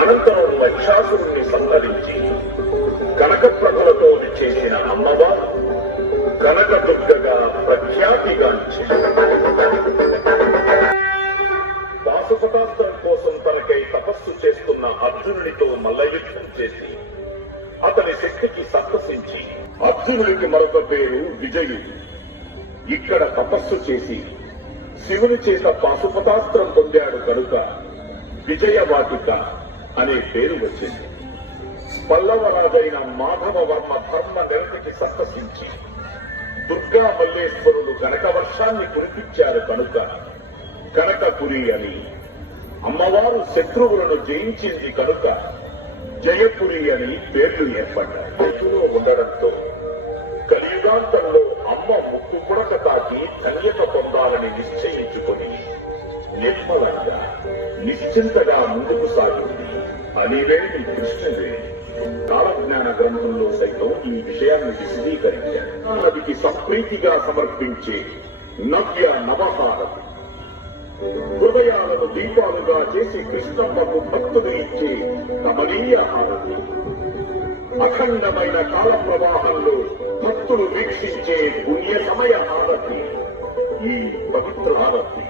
అనంతరం మహిషాసురుణ్ణి సంహరించి కనకప్రభలతో చేసిన అమ్మవారు కనకదుర్గగా ప్రఖ్యాతిగాంచి పాశుపతాస్త్రం కోసం తనకై తపస్సు చేస్తున్న అర్జునునితో మల్లయుద్ధం చేసి అతని శక్తికి సంతసించి అర్జునుడికి మరొక పేరు విజయుడు. ఇక్కడ తపస్సు చేసి శివుని చేత పాశుపతాస్త్రం పొందాడు కనుక విజయవాటిక అనే పేరు వచ్చింది. పల్లవరాజైన మాధవవర్మ ధర్మ నిరతికి సంతసించి దుర్గా మల్లేశ్వరులు కనక వర్షాన్ని కురిపించారు కనుక కనకపురి అని, అమ్మవారు శత్రువులను జయించింది కనుక జయపురి అని పేర్లు ఏర్పడ్డాయి. రైతులో ఉండడంతో కలియుగాంతంలో అమ్మ ముక్కు పుడక తాకి కన్యక పొందాలని నిశ్చయించుకొని నిర్మలంగా నిశ్చింతగా ముందుకు సాగింది అనివేణి కృష్ణవేణి. కాలజ్ఞాన గ్రంథంలో సైతం ఈ విషయాన్ని విశదీకరించారు. నదికి సంప్రీతిగా సమర్పించే నవ్య నవహారతి, హృదయాలను దీపాలుగా చేసి కృష్ణమ్మకు భక్తులు ఇచ్చే కమనీయ హారతి, అఖండమైన కాల ప్రవాహంలో భక్తులు వీక్షించే పుణ్య సమయ హారతి ఈ పవిత్ర హారతి.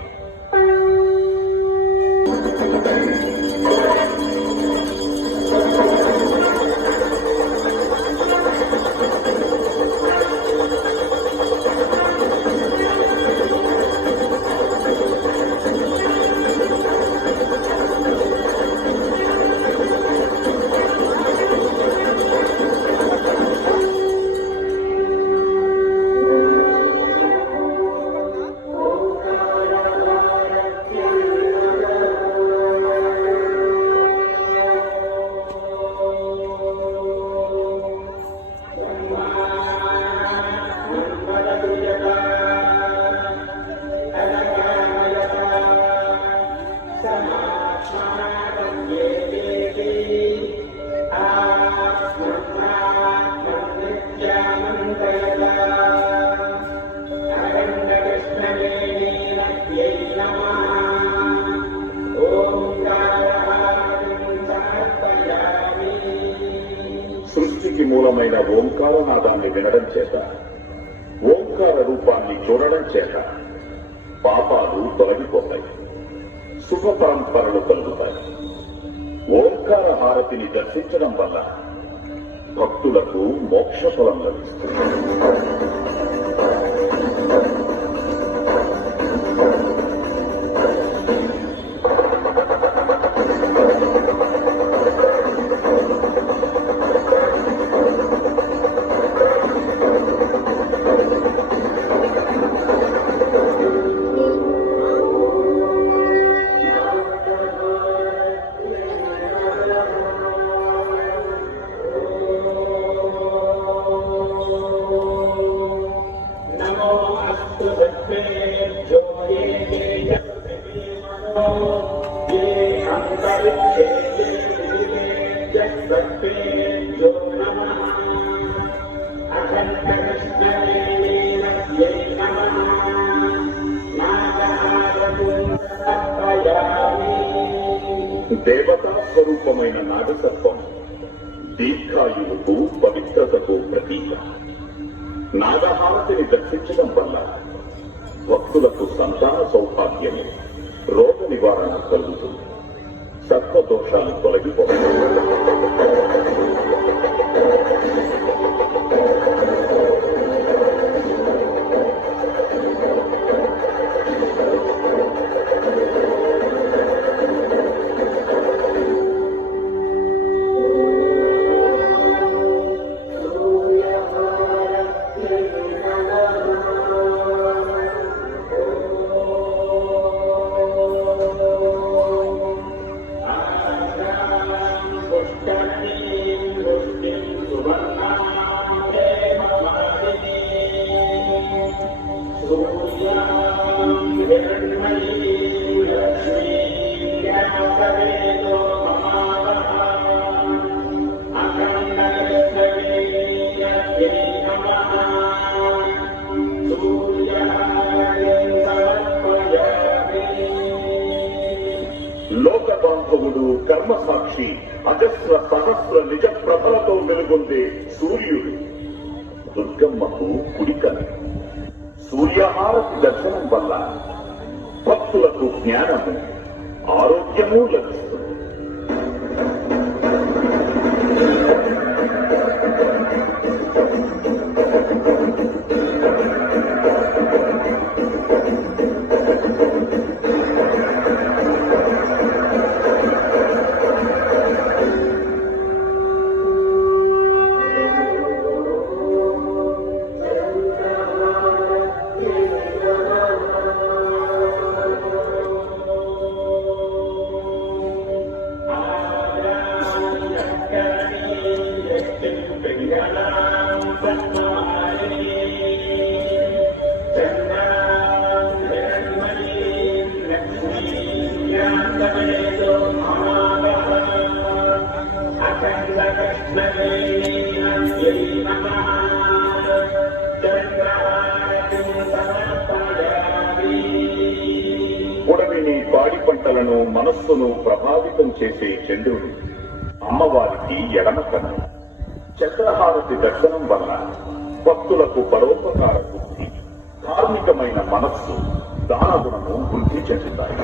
సృష్టికి మూలమైన ఓంకారనాదాన్ని వినడం చేత, ఓంకార రూపాన్ని చూడడం చేత పాపాలు తొలగిపోతాయి, శుభ పరంపరలు కలుగుతాయి. ఓంకార హారతిని దర్శించడం వల్ల భక్తులకు మోక్ష ఫలం లభిస్తుంది. దేవతా స్వరూపమైన నాగసర్పం దీర్ఘాయువుకు పవిత్రతకు ప్రతీక. నాగహారతిని దర్శించడం వల్ల భక్తులకు సంతాన సౌభాగ్యము, రోగ నివారణ కలుగుతుంది, సర్పదోషాలు తొలగిపోతాయి. సాక్షి అజస్ర సహస్ర నిజ ప్రభలతో వెలుగొందే సూర్యుడు. దుర్గమ్మకు కుడికన్ను. సూర్యహారతి దర్శనం వల్ల భక్తులకు జ్ఞానము, ఆరోగ్యము లభిస్తుంది. పొడవిని పాడి పంటలను మనస్సును ప్రభావితం చేసే చంద్రుడు అమ్మవారికి ఎడమ కన్ను. చక్రహారతి దర్శనం వల్ల భక్తులకు పరోపకార బుద్ధి, ధార్మికమైన మనస్సు, దానగుణము వృద్ధి చెందుతాయి.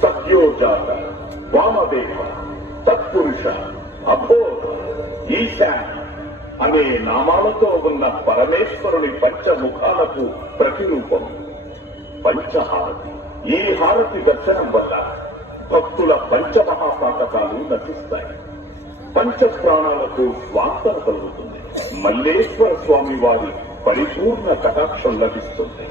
సత్యోజాత, వామదేవ, తత్పురుష, అఘోర, ఈశాన అనే నామాలతో ఉన్న పరమేశ్వరుని పంచముఖాలకు ప్రతిరూపం పంచహారతి. ఈ హారతి దర్శనం వల్ల భక్తుల పంచమహాపాతకాలు నశిస్తాయి. పంచప్రాణాలకు స్వాంతన కలుగుతుంది. మల్లేశ్వర స్వామి వారి పరిపూర్ణ కటాక్షం లభిస్తుంది.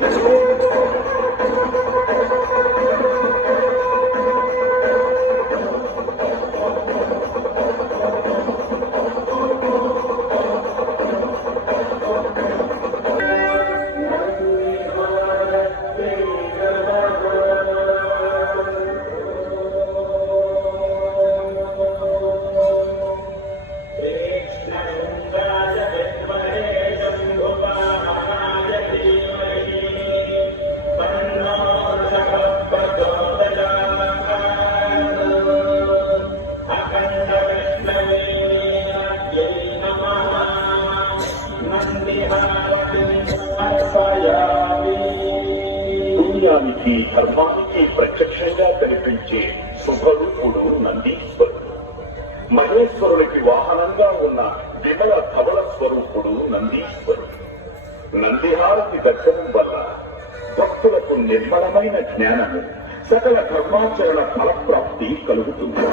పుణ్యానికి, ధర్మానికి ప్రత్యక్షంగా కనిపించే శుభరూపుడు నందీశ్వరుడు. మహేశ్వరునికి వాహనంగా ఉన్న విమల ధవళ స్వరూపుడు నందీశ్వరుడు. నందిహారతి దర్శనం వల్ల భక్తులకు నిర్మలమైన జ్ఞానము, సకల ధర్మాచరణ ఫలప్రాప్తి కలుగుతుంది.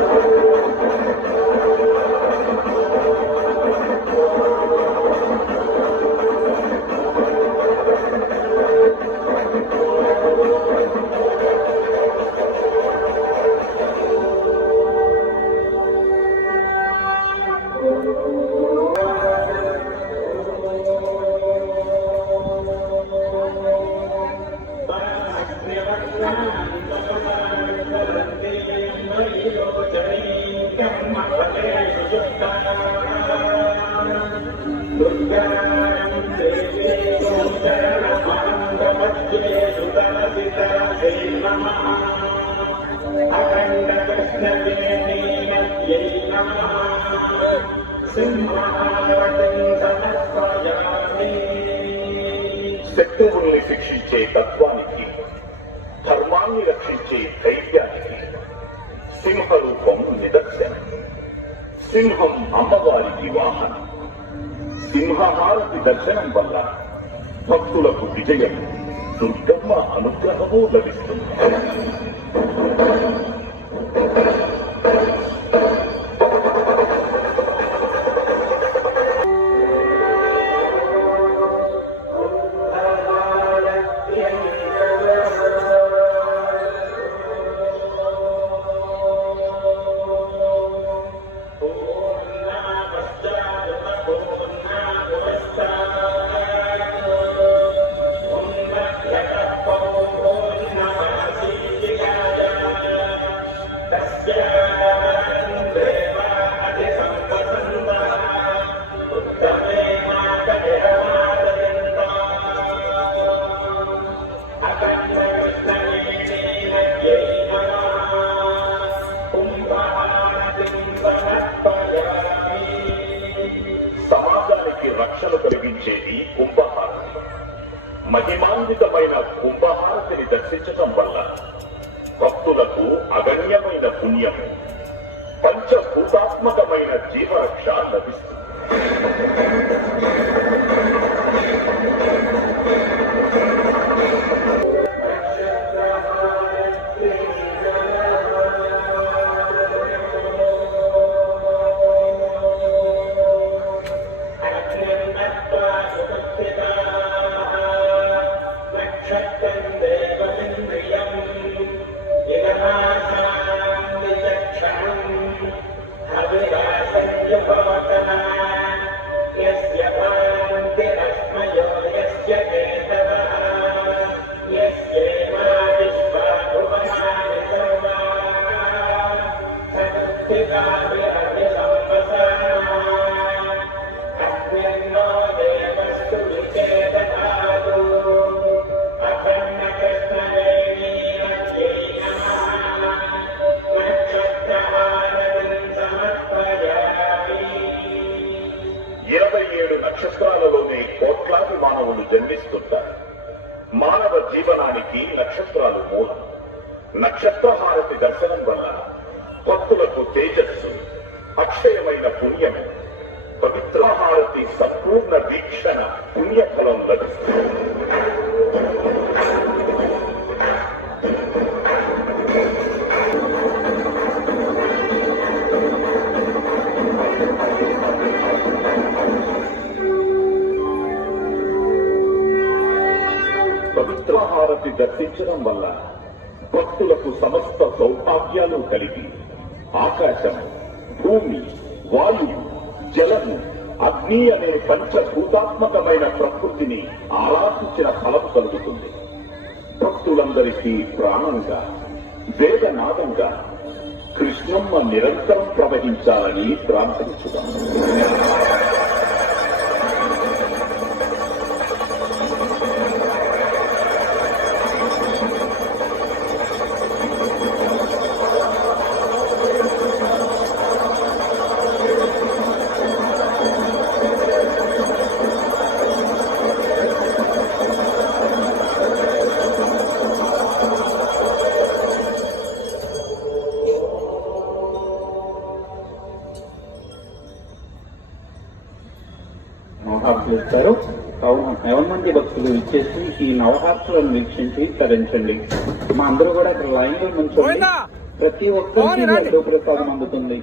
శత్రువుల్ని శిక్షించే తత్వానికి, ధర్మాన్ని రక్షించే ధైర్యానికి సింహరూపం నిదర్శనం. సింహం అమ్మవారికి వాహనం. సింహహారతి దర్శనం వల్ల భక్తులకు విజయం, దుర్గమ్మ అనుగ్రహము లభిస్తుంది. సమాజానికి రక్షణ కలిగించేది కుంభహారతి. మహిమాన్వితమైన కుంభహారతిని దర్శించటం వల్ల భక్తులకు అగణ్యమైన పుణ్యము, పంచభూతాత్మకమైన జీవరక్ష లభిస్తుంది. నక్షత్రాలలోనే కోట్లాది మానవులు జన్మిస్తుంటారు. మానవ జీవనానికి నక్షత్రాలు మూలం. నక్షత్రహారతి దర్శనం వల్ల భక్తులకు తేజస్సు, అక్షయమైన పుణ్యము, పవిత్రహారతి సంపూర్ణ వీక్షణ పుణ్యఫలం లభిస్తుంది. పవిత్రహారతి దర్శించడం వల్ల భక్తులకు సమస్త సౌభాగ్యాలు కలిగి ఆకాశం, భూమి, వాయువు, జలము, అగ్ని అనే పంచభూతాత్మకమైన ప్రకృతిని ఆరాధించిన ఫలం కలుగుతుంది. భక్తులందరికీ ప్రాణంగా, వేదనాదంగా కృష్ణమ్మ నిరంతరం ప్రవహించాలని ప్రార్థించుదాం. నవహారతులు ఇస్తారు. కావున 9 మంది భక్తులు ఇచ్చేసి ఈ నవహారతులను వీక్షించి తరించండి. మా అందరూ కూడా ఇక్కడ లైన్ లో నుంచోండి. ప్రతి ఒక్కరికి లడ్డూ ప్రసాదం అందుతుంది.